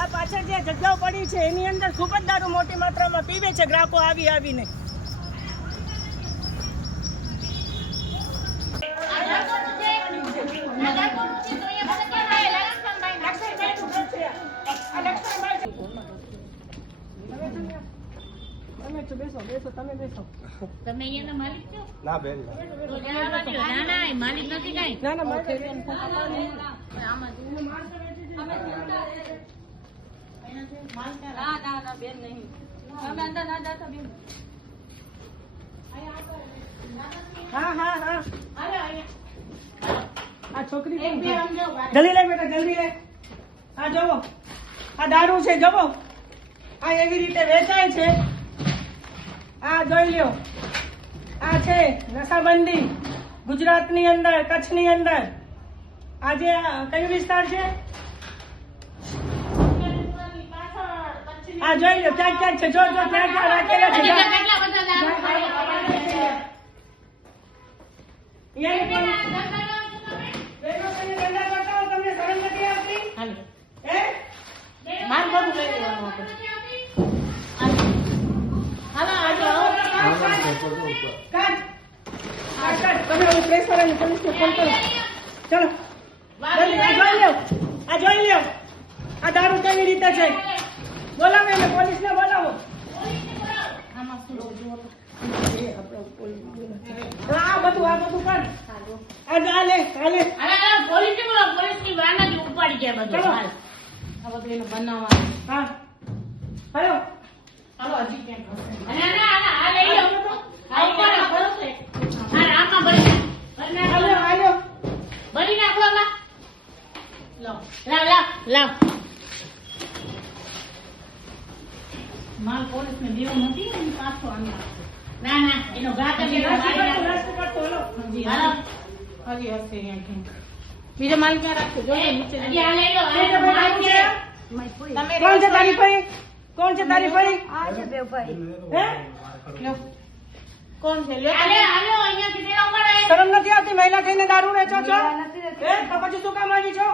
આ પાછળ જે જગ્યાઓ પડી છે, એની અંદર ખૂબ જ દારૂ મોટી માત્રામાં પીવે છે, ગ્રાહકો આવી આવીને તમે છો, બેસો બેસો તમે બેસો તમે અહીંયાના માલિક છો ના, બેન. ના. ના છોકરી જલ્દી લે બેટા, જલ્દી લે. આ જવો. આ દારૂ છે, જવો. આ એવી રીતે વેચાય છે. આ જોઈ લ્યો. આ છે નશાબંધી ગુજરાતની અંદર કચ્છની અંદર આજે આ કયો વિસ્તાર છે આ જોઈ લો ક્યાંક ક્યાંક છે જો જો ક્યાં ક્યાં રાખેલા છે માર બધું લઈ લેવાનું આપણે હાલો આજે આવો. કાઢ. કાઢ, કાઢ. તમે હવે પ્રેસ વાળાને પોલીસને ફોન કરો ચલો આ જોઈ લ્યો આ જોઈ લ્યો આ દારૂ કેવી રીતે છે બોલાવો એને પોલીસને બોલાવો આ બધું આ બધું કાઢ આ જો, આ લે આ લે અરે, અરે, પોલીસને વાન જ ઉપાડી ગયા બધું. હાલ. આ બધું એનું બનાવવાનું. હા હલો હાલો, હજી ક્યાંક હશે. અને આને, આને, આ લઈ લો. આ ઉપાડો, ભરો છે. આ આમાં ભરી નાખ. ભરી નાખ. આ લ્યો આ લ્યો ભરી નાખો આમાં. લાવ, લાવ, લાવ. માલ દેવો નથી પાછો આને ના ના એનો. હજી હશે બીજો ક્યાં નીચે લો. કોણ છે ભાઈ, માલ આવું છે. છે? તમે કોણ છે તારી ભાઈ? કોણ છે તારી ભાઈ? હે? કોણ છે. આલે, આલે. શરમ નથી આવતી? મહિલા થઈને દારૂ વેચો છો? હે? તો પછી શું કામ આવી છો?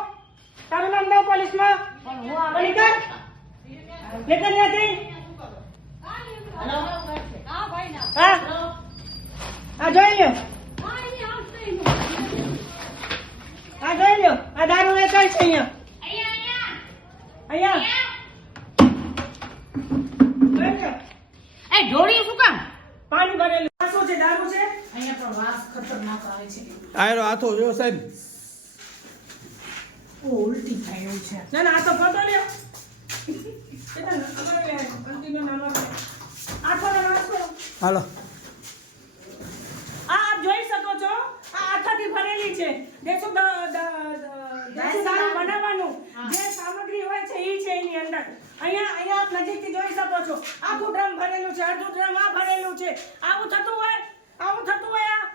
તારું નામ દો પોલીસમાં કર લેકર હા આ જોઈ. લ્યો. આ જોઈ લ્યો. આ દારૂ વેચાય છે અહીંયા. અહીંયા, અહીંયા. અહીંયા જોઈ લ્યો. એ ઢોળી શું પાણી ભરેલું. શું છે દારૂ છે? અહીંયા પણ વાસ ખતરનાક આવે છે. આયરો હાથો જો સાહેબ. ઓ ઉલટી થાય એવું છે. ના ના આ તો ફોટો લે. હાલો. આ આપ જોઈ શકો છો આ આખાથી ભરેલી છે. દેશો બનાવવાનું. જે સામગ્રી હોય છે એ છે એની અંદર. અહીંયા અહીંયા આપ નજીકથી જોઈ શકો છો. આખું ડ્રમ ભરેલું છે અડધું ડ્રમ આ ભરેલું છે. આવું થતું હોય આવું થતું હોય આ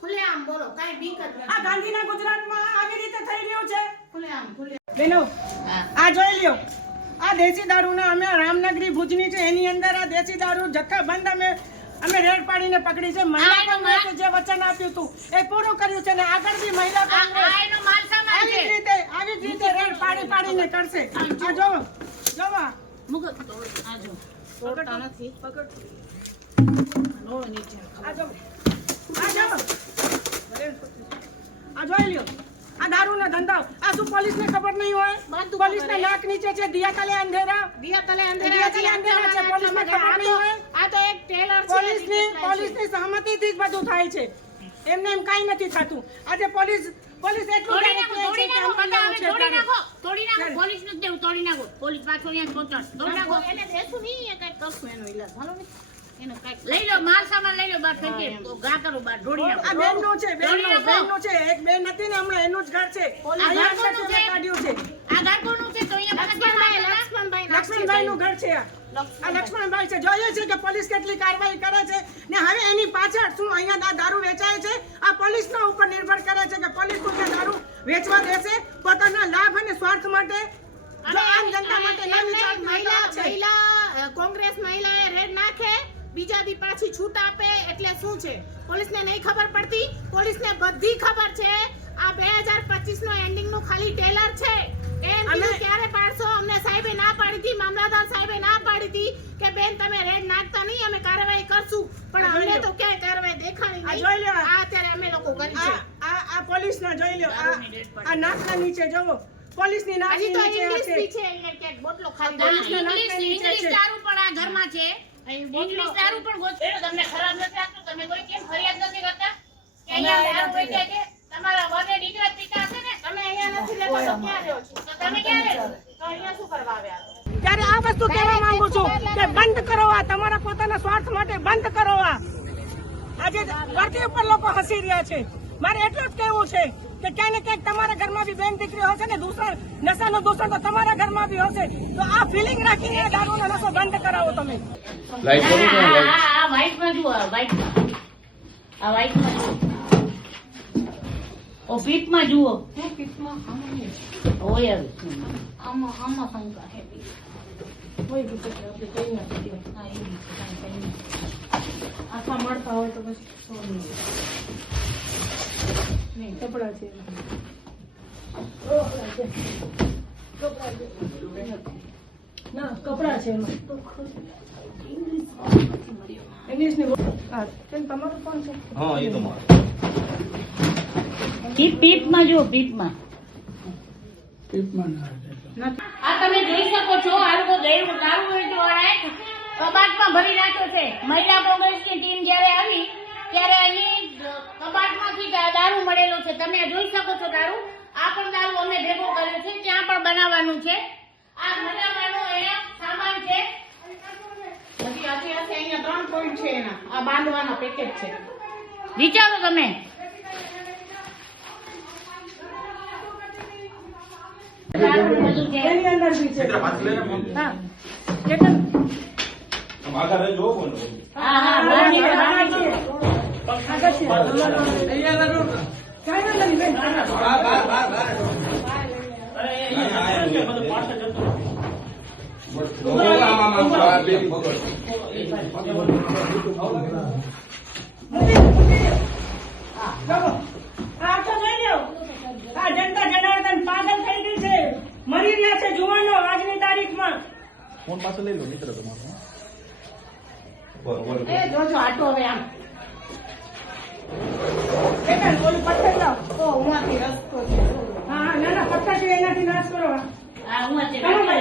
ખુલ્લે આમ બોલો કાંઈ બીક જ આ ગાંધીના ગુજરાતમાં આવી રીતે થઈ રહ્યું છે? ખુલ્લે બેનો આ જોઈ લ્યો. આ દેશી દારૂના અમે રામનગરી ભુજની છે એની અંદર આ દેશી દારૂ જથ્થાબંધ અમે અમે રેડ પાડીને પકડી છે. મહિલા કોંગ્રેસે જે વચન આપ્યું હતું એ પૂરું કર્યું છે ને આગળ બી મહિલા કોંગ્રેસ આવી જ રીતે આવી જ રીતે રેડ પાડી પાડીને કરશે. આ જો જો આ. જો. પકડતા નથી. પકડ આ જો આ જોવો આ જોઈ લ્યો. આ દારૂના ધંધા. આ શું પોલીસને ખબર નહીં હોય? પોલીસના નાક નીચે છે દિયા તલે અંધેરા. દિયા તલે દિયા તલે અંધેરા છે પોલીસને ખબર નહીં હોય. આ તો એક ટેલર છે પોલીસની. પોલીસની સહમતિથી જ બધું થાય છે. એમને એમ કાંઈ નથી થતું. આજે પોલીસ પોલીસ એટલું તોડી નાખો તોડી કે નાખો તોડી નાખો. તોડી નાખો પોલીસનું દેવું તોડી નાખો. પોલીસ પાછો અહીંયા પહોંચાડ. તોડી નાખો. એટલે દેશું નહીં એ કાંઈક કરશું એનો ઈલાજ. હાલો ને. લઈ લો માલ સામાન લઈ લો બાર થઈ તો ગા કરો બાર ઢોળી આ બેનનું છે બેનનું બેનનું છે એક બેન હતી ને હમણાં એનું જ ઘર છે. આ અહીંયા ઘર કોનું છે? કાઢ્યું છે. આ ઘર કોનું છે? તો અહીંયા લક્ષ્મણભાઈ લક્ષ્મણભાઈ લક્ષ્મણભાઈ નું ઘર છે આ. આ લક્ષ્મણભાઈ. છે. જોઈએ છે કે પોલીસ કેટલી કાર્યવાહી કરે છે ને હવે એની પાછળ શું અહીંયા દારૂ વેચાય છે? આ પોલીસના ઉપર નિર્ભર કરે છે કે પોલીસ શું દારૂ વેચવા દેશે? પોતાના લાભ અને સ્વાર્થ માટે? જો આમ જનતા માટે ના વિચાર મહિલા છે. મહિલા કોંગ્રેસ મહિલાએ બીજા દી પાછી છૂટ આપે એટલે શું છે? પોલીસને નહીં ખબર પડતી? પોલીસને બધી ખબર છે. આ બે હજાર પચીસ નો એન્ડિંગનું ખાલી ટેલર છે. એમ કીધું ક્યારે પાડશો અમને સાહેબે ના પાડી હતી મામલાદાર સાહેબે ના પાડી હતી કે બેન તમે રેડ નાખતા નહીં અમે કાર્યવાહી કરશું. પણ અમને તો ક્યાંય કાર્યવાહી દેખાણી નહીં. જોઈ લો. આ અત્યારે અમે લોકો કરી છે. આ આ પોલીસ ના જોઈ લો આ નાકના નીચે જોવો. પોલીસની હજી નીચે છે બોટલો ખાલી પોલીસના ના, નાકના ઇંગ્લિશ નીચે ઇંગ્લિશ છે. દારૂ પણ આ ઘરમાં છે. ઇંગ્લિશ સારું પણ ગોતો તમને ખરાબ નથી આવતું તમે કોઈ કેમ ફરિયાદ નથી કરતા? કે અહીંયા દારૂ હોય છે? તમારા વને દીકરા પિતા છે ને? તમે અહીંયા નથી લેતો તો ક્યાં રહ્યો છો? તો તમે ક્યાં રહેશો તો અહીંયા શું કરવા આવ્યા ત્યારે આ વસ્તુ કહેવા માંગુ છું કે બંધ કરો આ તમારા પોતાના સ્વાર્થ માટે બંધ કરો આ. આજે ધરતી ઉપર લોકો હસી રહ્યા છે. મારે એટલું જ કહેવું છે કે ક્યાંક ને ક્યાંક તમારા ઘરમાં બી બેન દીકરી હશે ને દૂષણ નશાનું દૂષણ તો તમારા ઘરમાં બી હશે. તો આ ફિલિંગ રાખીને દારૂનો નશો બંધ કરાવો તમે. લાઈટ કરું છું આ લાઈટમાં જુઓ આ વ્હાઈટમાં આ વ્હાઈટમાં જુઓ. ઓ પીપમાં જુઓ. હોય હવે આમાં આમાં શંકા છે કોઈ રીતે આપણે કઈ નથી હા, એ બી કાંઈ નહીં. આખા મળતા હોય તો બસ છોડી કપડા નહીં કપડા છે. ના કપડા છે એમાં. ઇંગ્લિશની તમારું કોણ છે? હા એ તો પીપ પીપમાં જુઓ પીપમાં. આ તમે જોઈ શકો છો આ લોકો ગયું દારૂ વેચવાવાળાએ કબાટમાં ભરી નાખ્યો છે. મહિલા કોંગ્રેસની ટીમ જ્યારે આવી ત્યારે અહીં કબાટમાંથી દારૂ મળેલો છે. તમે જોઈ શકો છો દારૂ? આ પણ દારૂ અમે ભેગો કર્યો છે ત્યાં પણ બનાવવાનું છે. આ બનાવવાનો અહીંયા સામાન છે આજે આજે અહીંયા ત્રણ પોઈન્ટ છે એના આ બાંધવાના પેકેટ છે વિચારો તમે દારૂ આટો હવે આમ બેટા પથ્થર ઉમાંથી હા, ના ના, પથ્થર એનાથી નાશ કરો. આ છે.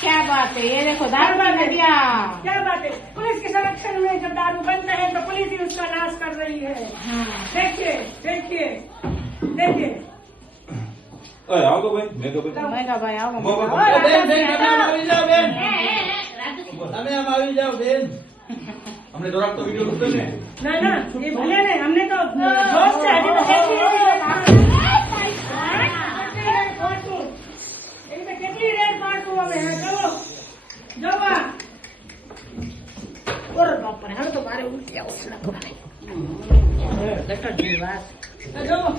क्या बात है ये देखो दारू का नदिया क्या बात है पुलिस के संरक्षण में जब दारू बनता है तो पुलिस ही उसका नाश कर रही है देखिए देखिए देखिए આવતો ભાઈ મેં તો ભાઈ મેગા ભાઈ આવો બાબા, મેગા. ઓ, બેન બેન રાધાજી, તમે આમ આવી જાઓ બેન હે, હે, હે, રાજુ. તમે આમ આવી જાઓ બેન અમને જરાક તો વિડીયો મૂકે ને ના ના એ ભલે ને અમને તો જોશ છે હજી તો કેટલી રેડ પાડશું. એની તો રેડ પાડશું અમે હા, જુઓ જુઓ આ. ઓર બાપરે હવે તો મારે ઉલટી આવશે આ જુઓ